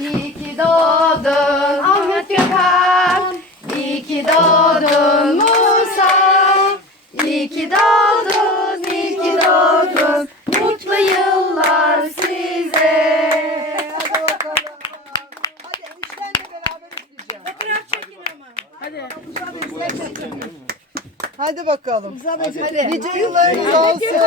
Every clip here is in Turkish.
İyi ki doğdun Ahmet Gökhan. İyi ki doğdun Musa. İyi ki doğdun, iyi ki doğdun. Mutlu yıllar size. Hadi eniştenle beraber üfleyeceğim. Fotoğraf çekin ama. Hadi bakalım. Hadi. Nice yıllarınız olsun.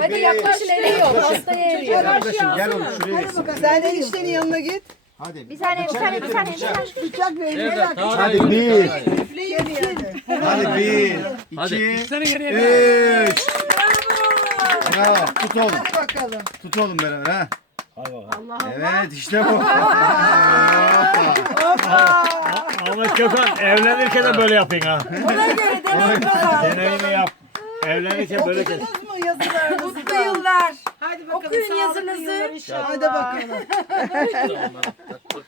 Hadi yaklaş ileri yok. Hastaya eriyor. Arkadaşım gel oğlum şuraya gitsin. Sen eniştenin yanına git. Hadi. Bir saniye, bir saniye, bir saniye. Bıçak ve eline Evet. Hadi bir. Hadi bir. Hadi. iki, Üç. Bravo. Tut oğlum. Hadi bakalım. Tut oğlum beraber ha. Hadi bakalım. Evet işte bu. Gökhan evlenirken de böyle yapın ha. Ona göre demek bakalım. Deneyimi yap. Evlenirken böyle kes. Okudunuz mu yazılarınızı? Mutlu yıllar. Hadi bakalım. Okuyun yazınızı. Hadi bakalım.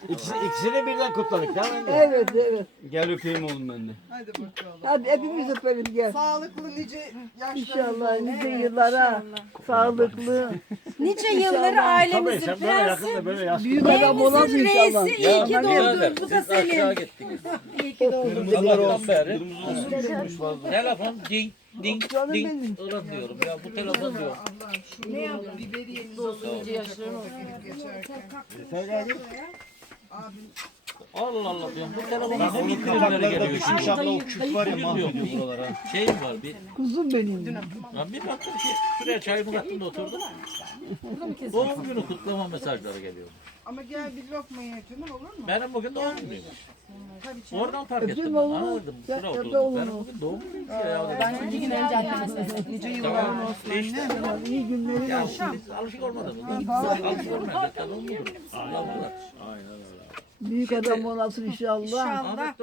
İkisi, ikisini birden kutladık değil mi? Evet evet. Gel öpeyim oğlum ben de. Hadi bakalım. Hadi hepimiz öpelim gel. Sağlıklı nice yaşlar. İnşallah nice yıllara sağlıklı. Nice yılları Tabii ailemizin sen böyle prensi. yakında böyle yaz. Büyük adam Evimizin inşallah. reisi iyi ki doğdun. Bu da senin. Kırmızılar olsun. beri telefon ding ding benim. ulan diyorum ya bu telefon diyor. Allah Allah diyorum bu telefon nasıl Onun bildirimleri kapakları da geliyor düşmüş abla o küp var ya mahvediyor buralara. Şeyim var bir Kuzum benim. lan bir baktım ki şuraya çayımı attım da oturdum. Doğum günü kutlama mesajları geliyor. Ama gel bir lokma ye canım olur mu? Benim bugün doğum günüymüş. Oradan fark Öpeyim ettim. oğlumu. Anladım. Ya, öpe oturdum. Benim bugün doğum günüymüş ya. Ben İki gün önce annemesine. Nice yılların olsun işte. İyi günleri Ya olsun. alışık olmadık. Alışık olmadık. Tamam mı? Aynen Büyük adam olasın inşallah. İnşallah.